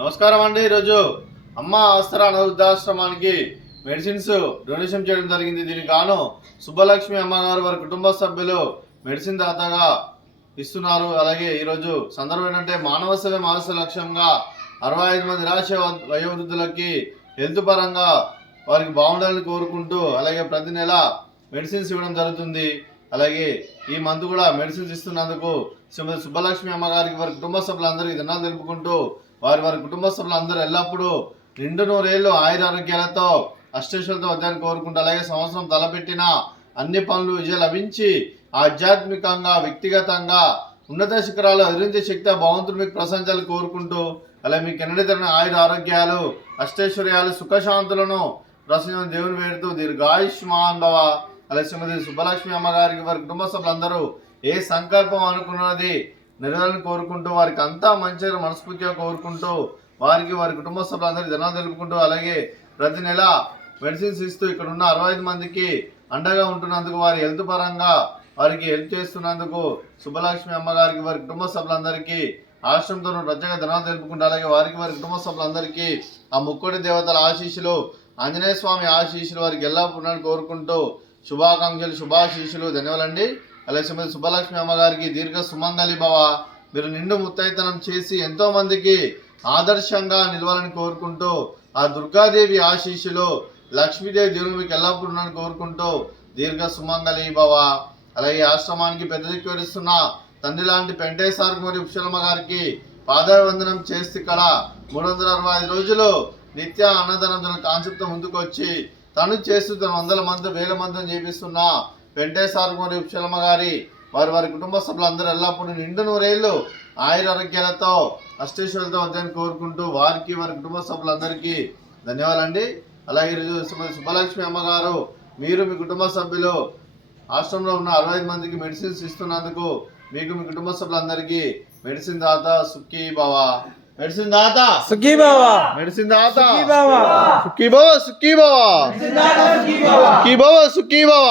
నమస్కారం అండి. ఈరోజు అమ్మ ఆసరా వృద్ధాశ్రమానికి మెడిసిన్స్ డొనేషన్ చేయడం జరిగింది. దీనికి గాను సుబ్బలక్ష్మి అమ్మగారు వారి కుటుంబ సభ్యులు మెడిసిన్ దాతగా ఇస్తున్నారు. అలాగే ఈరోజు సందర్భం ఏంటంటే మానవ సేవ మానవ లక్ష్యంగా 65 మంది నిరాశ వయోవృద్ధులకి హెల్త్ పరంగా వారికి బాగుండాలని కోరుకుంటూ అలాగే ప్రతి నెల మెడిసిన్స్ ఇవ్వడం జరుగుతుంది. అలాగే ఈ మంత్ కూడా మెడిసిన్స్ ఇస్తున్నందుకు శ్రీమతి సుబ్బలక్ష్మి అమ్మగారికి వారి కుటుంబ సభ్యులందరికీ ధన్యవాదాలు తెలుపుకుంటూ వారి కుటుంబ సభ్యులందరూ ఎల్లప్పుడూ నిండు నూరేళ్లు ఆయురారోగ్యాలతో అష్టైశ్వర్యాలతో వద్దని కోరుకుంటూ అలాగే సంవత్సరం తలపెట్టిన అన్ని పనులు విజయం లభించి ఆధ్యాత్మికంగా వ్యక్తిగతంగా ఉన్నత శిఖరాలు ఎదిరించే శక్తి భగవంతుడు మీకు ప్రశంసలు కోరుకుంటూ అలాగే మీకు ఎన్నడైన ఆయుర ఆరోగ్యాలు అష్టైశ్వర్యాలు సుఖశాంతులను ప్రసన్న దేవుని వేడుతూ దీర్ఘాయుష్మాన్ భవ. అలాగే శ్రీమతి సుబ్బలక్ష్మి అమ్మగారికి వారి కుటుంబ సభ్యులందరూ ఏ సంకల్పం అనుకున్నది నెరవేరాలని కోరుకుంటూ వారికి అంతా మంచిగా మనస్ఫూర్తిగా కోరుకుంటూ వారి కుటుంబ సభ్యులందరికీ ధన్యవాదాలు తెలుపుకుంటూ అలాగే ప్రతి నెల మెడిసిన్స్ ఇస్తూ ఇక్కడ ఉన్న 65 మందికి అండగా ఉంటున్నందుకు వారి హెల్త్ పరంగా వారికి హెల్ప్ చేస్తున్నందుకు సుబ్బలక్ష్మి అమ్మగారికి వారి కుటుంబ సభ్యులందరికీ ఆశ్రమంతో ప్రత్యేక ధన్యవాదాలు తెలుపుకుంటూ అలాగే వారి కుటుంబ సభ్యులందరికీ ఆ ముక్కోటి దేవతల ఆశీస్సులు ఆంజనేయ స్వామి ఆశీస్సులు వారికి ఎల్లప్పుడూ కోరుకుంటూ శుభాకాంక్షలు శుభాశీస్సులు ధన్యవాదాలండి. అలాగే శ్రీమతి సుబ్బలక్ష్మి అమ్మగారికి దీర్ఘ సుమంగళి భవ. మీరు నిండు ముత్తైతనం చేసి ఎంతో మందికి ఆదర్శంగా నిలవాలని కోరుకుంటూ ఆ దుర్గాదేవి ఆశీస్సులు లక్ష్మీదేవి దేవుని మీకు ఎల్లప్పుడూ కోరుకుంటూ దీర్ఘ సుమంగళి భవ. అలాగే ఆశ్రమానికి పెద్ద దిక్కు వరిస్తున్న తండ్రి లాంటి పెంటేశ్వర మరియు ఉషలమ్మ గారికి పాదాభివందనం చేస్తే ఇక్కడ 365 రోజులు నిత్య అన్నదానం కాన్సెప్ట్ ముందుకు వచ్చి తను చేస్తూ తన 100 మంది 1000 మందిని చేపిస్తున్న వెంకటేశ్వర మరియు ఉషలమ్మ గారి వారి కుటుంబ సభ్యులందరూ ఎల్లప్పుడూ నిండు నూరేళ్లు ఆయురారోగ్యాలతో అష్టైశ్వర్యాలతో వద్దని కోరుకుంటూ వారి కుటుంబ సభ్యులందరికీ ధన్యవాదాలండి. అలాగే ఈరోజు సుబ్బలక్ష్మి అమ్మగారు మీరు మీ కుటుంబ సభ్యులు ఆశ్రమంలో ఉన్న 65 మందికి మెడిసిన్స్ ఇస్తున్నందుకు మీకు మీ కుటుంబ సభ్యులందరికీ మెడిసిన్ దాత సుఖీ భవ. మెడిసిన్ దాత సుఖీ భవ. మెడిసిన్ దాత సుఖీ భవ. సుఖీ భవ సుఖీ భవ సుఖీ భవ సుఖీ భవ.